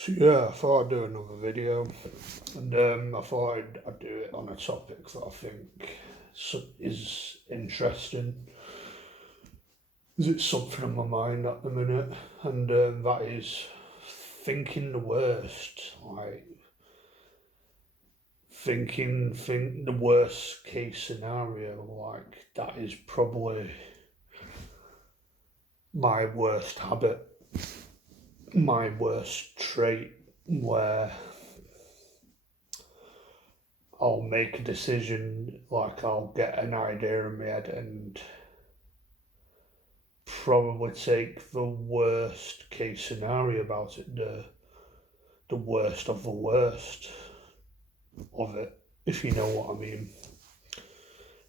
So yeah, I thought I'd do another video, and I thought I'd do it on a topic that I think is interesting. It's something on my mind at the minute, and that is thinking the worst, like think the worst case scenario. Like that is probably my worst habit, my worst trait, where I'll make a decision, like I'll get an idea in my head and probably take the worst case scenario about it, the worst of the worst of it, if you know what I mean.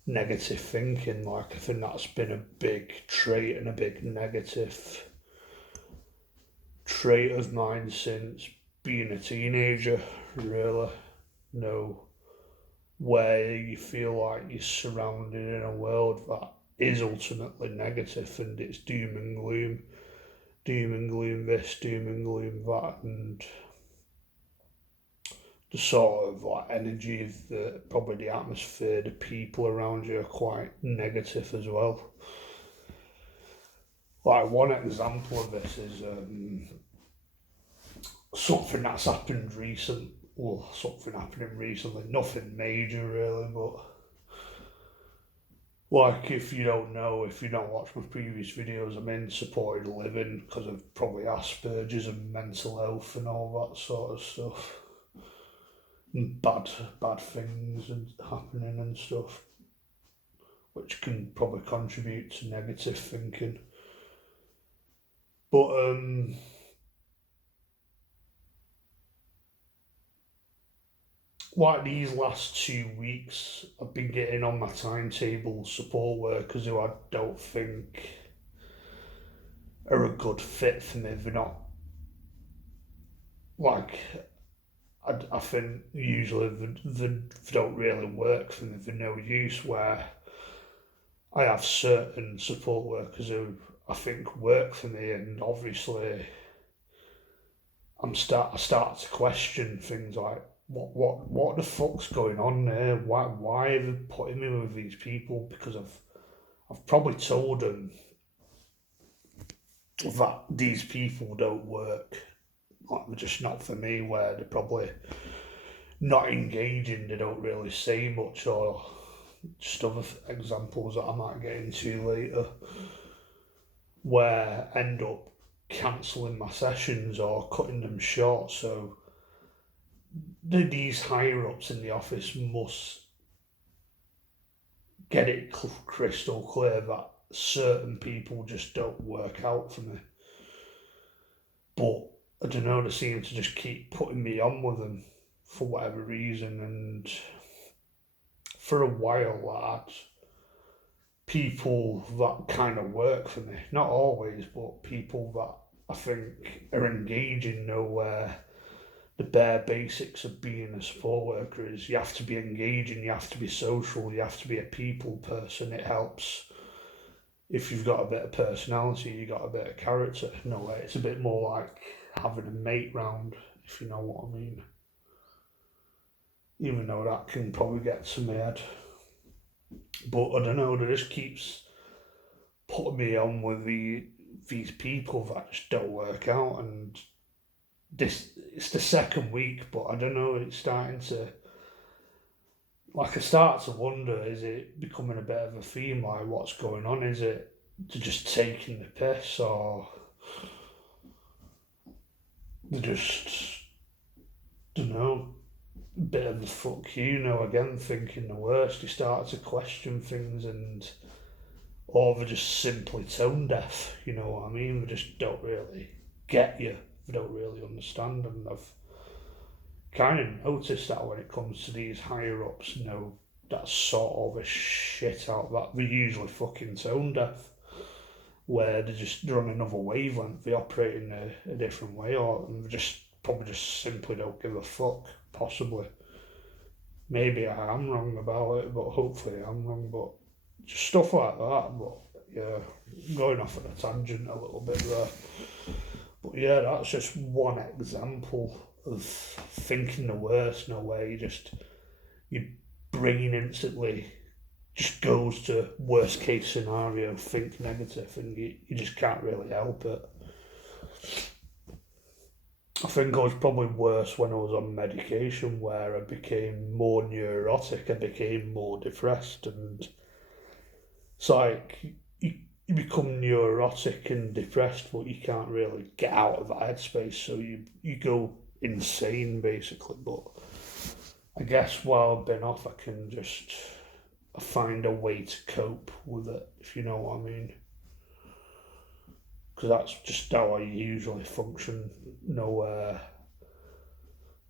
Negative thinking, like I think that's been a big trait and a big negative trait of mine since being a teenager, really. No, where you feel like you're surrounded in a world that is ultimately negative and it's doom and gloom this, doom and gloom that, and the sort of like energy of probably the atmosphere, the people around you are quite negative as well. Like one example of this is something that's happened recent. Well, something happening recently, nothing major really, but like if you don't know, if you don't watch my previous videos, I'm in supported living because of probably Aspergers and mental health and all that sort of stuff. And bad things and happening and stuff, which can probably contribute to negative thinking. But like these last 2 weeks, I've been getting on my timetable support workers who I don't think are a good fit for me. They're not like I think usually they don't really work for me. They're no use. Where I have certain support workers who I think work for me, and obviously I start to question things like what the fuck's going on there? Why are they putting me with these people? Because I've probably told them that these people don't work. Like they're just not for me. Where they're probably not engaging. They don't really say much, or just other examples that I might get into later, where I end up cancelling my sessions or cutting them short. So these higher ups in the office must get it crystal clear that certain people just don't work out for me. But I don't know, they seem to just keep putting me on with them for whatever reason. And for a while, I had people that kind of work for me. Not always, but people that I think are engaging, know where the bare basics of being a support worker is you have to be engaging, you have to be social, you have to be a people person. It helps if you've got a bit of personality, you got a bit of character. No way, it's a bit more like having a mate round, if you know what I mean. Even though that can probably get to my head. But I don't know, it just keeps putting me on with these people that just don't work out, and this it's the second week, but I don't know, it's starting to, like, I start to wonder, is it becoming a bit of a theme? Like, what's going on? Is it to just taking the piss, or they're just, don't know, a bit of the fuck again, thinking the worst. You start to question things, and or they're just simply tone deaf, you know what I mean? They just don't really get you, they don't really understand, and I've kind of noticed that when it comes to these higher ups, that sort of a shit out that they're usually fucking tone deaf, where they're on another wavelength, they operate in a different way, or they just probably just simply don't give a fuck, possibly. Maybe I am wrong about it, but hopefully I'm wrong, but just stuff like that, but yeah, going off on a tangent a little bit there. But But yeah, that's just one example of thinking the worst in a way. Your brain instantly just goes to worst case scenario, think negative, and you just can't really help it. I think I was probably worse when I was on medication, where I became more neurotic, I became more depressed, and it's like you become neurotic and depressed, but you can't really get out of that headspace, so you go insane basically. But I guess while I've been off, I can just find a way to cope with it, if you know what I mean. Because that's just how I usually function. You know,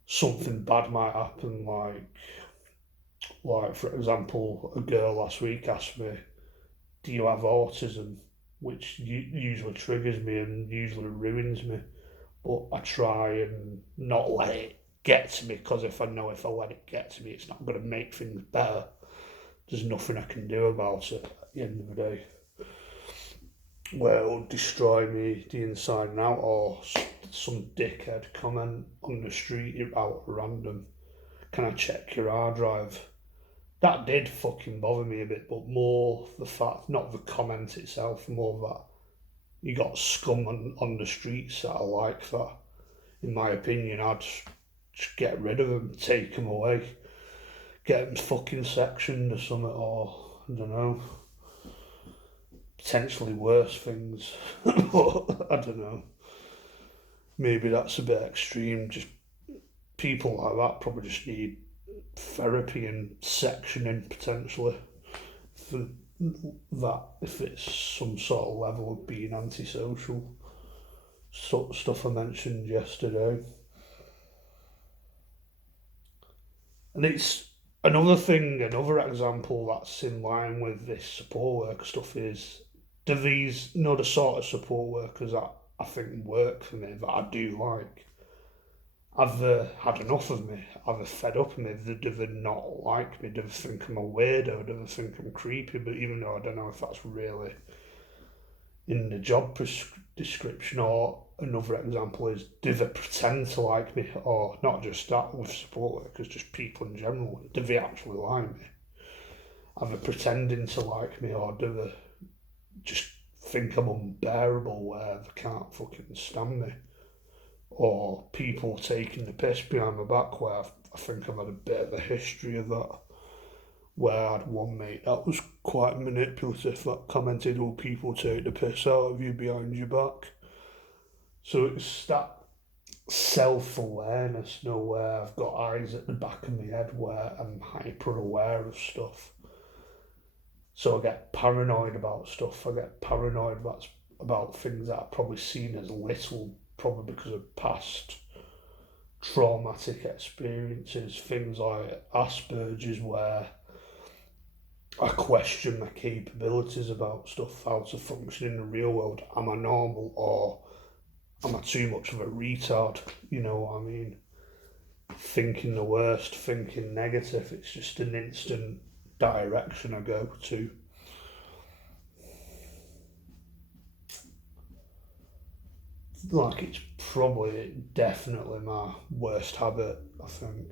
something bad might happen, like for example, a girl last week asked me, "Do you have autism?" Which usually triggers me and usually ruins me. But I try and not let it get to me, because if I let it get to me, it's not going to make things better. There's nothing I can do about it at the end of the day. Where it'll destroy me the inside and out, or some dickhead comment on the street out random. Can I check your hard drive? That did fucking bother me a bit, but more the fact, not the comment itself, more that you got scum on the streets that are like that. In my opinion, I'd just get rid of them, take them away, get them fucking sectioned or something, or I don't know, potentially worse things. But I don't know. Maybe that's a bit extreme. Just people like that probably just need therapy and sectioning potentially for that, if it's some sort of level of being antisocial. Sort of stuff I mentioned yesterday. And it's another example that's in line with this support worker stuff is, do these, the sort of support workers that I think work for me, that I do like, have they had enough of me? Have they fed up of me? Do they not like me? Do they think I'm a weirdo? Do they think I'm creepy? But even though I don't know if that's really in the job description, or another example is, do they pretend to like me? Or not just that with support workers, just people in general, do they actually like me? Are they pretending to like me, or do they just think I'm unbearable where they can't fucking stand me? Or people taking the piss behind my back, where I think I've had a bit of a history of that, where I had one mate that was quite manipulative, that commented, "Oh, people take the piss out of you behind your back." So it's that self-awareness, where I've got eyes at the back of my head, where I'm hyper aware of stuff. So I get paranoid about stuff. I get paranoid about things that I've probably seen as little, probably because of past traumatic experiences, things like Aspergers, where I question my capabilities about stuff, how to function in the real world. Am I normal, or am I too much of a retard? You know what I mean? Thinking the worst, thinking negative, it's just an instant direction I go to. Like, it's probably definitely my worst habit, I think.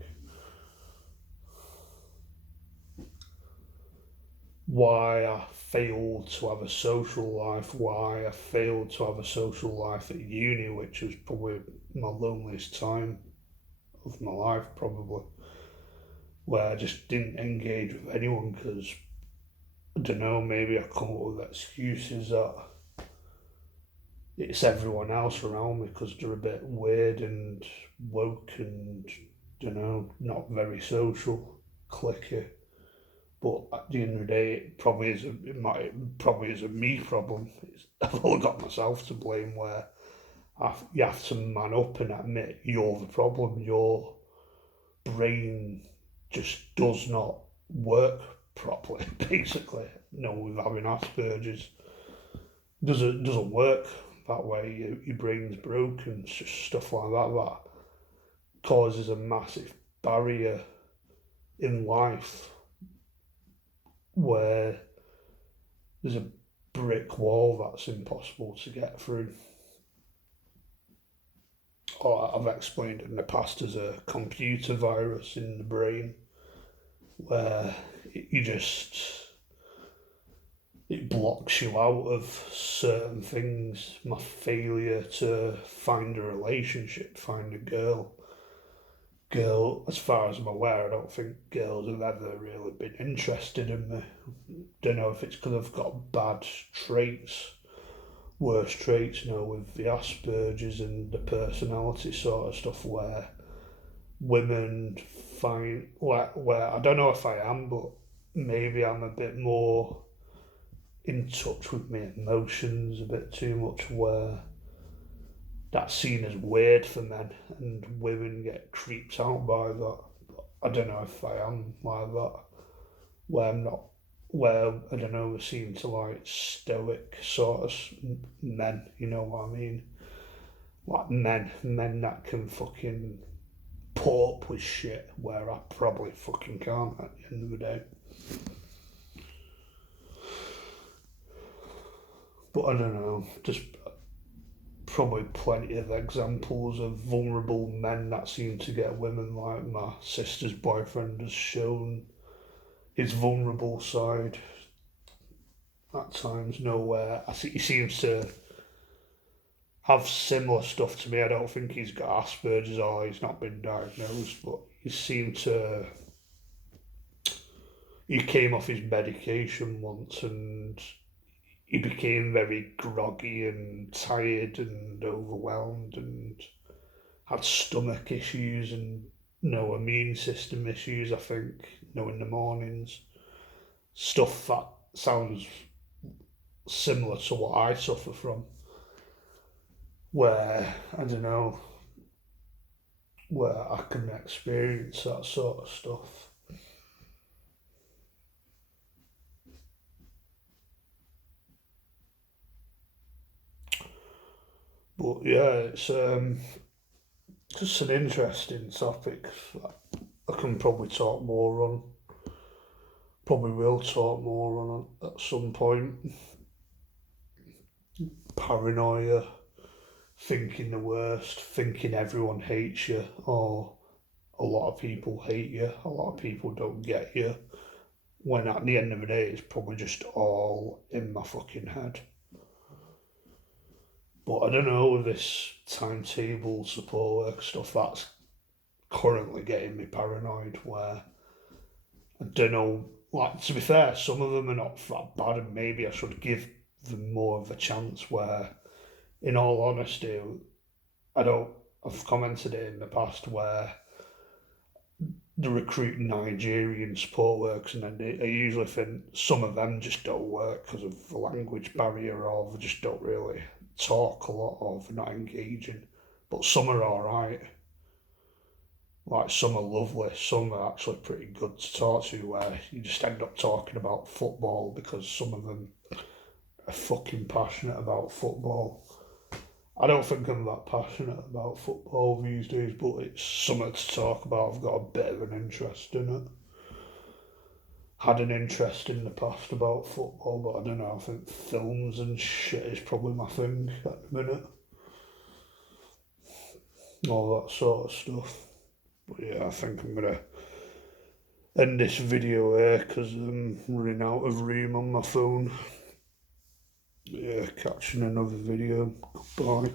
Why I failed to have a social life, why I failed to have a social life at uni, which was probably my loneliest time of my life, probably, where I just didn't engage with anyone because, I don't know, maybe I come up with excuses that it's everyone else around me because they're a bit weird and woke and, don't know, not very social, cliquey. But at the end of the day, it probably is a me problem. I've only got myself to blame. Where you have to man up and admit you're the problem. Your brain just does not work properly. Basically, with having Aspergers, doesn't work that way. Your brain's broken. It's just stuff like that causes a massive barrier in life, where there's a brick wall that's impossible to get through. or I've explained in the past as a computer virus in the brain, where you just it blocks you out of certain things. My failure to find a relationship, find a girl, as far as I'm aware, I don't think girls have ever really been interested in me. Don't know if it's because I've got bad traits, worse traits, with the Aspergers and the personality sort of stuff, where women find, where I don't know if I am, but maybe I'm a bit more in touch with my emotions a bit too much, where that's seen as weird for men and women get creeped out by that. But I don't know if I am like that, where I'm not, where I don't know, we seem to like stoic sort of men, you know what I mean? Like men that can fucking put up with shit, where I probably fucking can't at the end of the day. But I don't know, just probably plenty of examples of vulnerable men that seem to get women, like my sister's boyfriend has shown his vulnerable side at times. Nowhere. I think he seems to have similar stuff to me. I don't think he's got Asperger's or he's not been diagnosed, but he seemed to. He came off his medication once and he became very groggy and tired and overwhelmed and had stomach issues and no immune system issues, I think, in the mornings. Stuff that sounds similar to what I suffer from, where, I don't know, where I can experience that sort of stuff. But yeah, it's just an interesting topic that I can probably talk more on. Probably will talk more on at some point. Paranoia, thinking the worst, thinking everyone hates you, or a lot of people hate you, a lot of people don't get you, when at the end of the day it's probably just all in my fucking head. But I don't know, with this timetable support work stuff, that's currently getting me paranoid, where I don't know, like, to be fair, some of them are not that bad and maybe I should give them more of a chance, where, in all honesty, I don't, I've commented it in the past where the recruit Nigerian support works, and then I usually think some of them just don't work because of the language barrier, or they just don't really talk a lot, or they're not engaging. But some are alright. Like, some are lovely, some are actually pretty good to talk to, where you just end up talking about football because some of them are fucking passionate about football. I don't think I'm that passionate about football these days, but it's something to talk about. I've got a bit of an interest in it. Had an interest in the past about football, but I don't know, I think films and shit is probably my thing at the minute. All that sort of stuff. But yeah, I think I'm going to end this video here because I'm running out of room on my phone. Yeah, catching another video. Goodbye.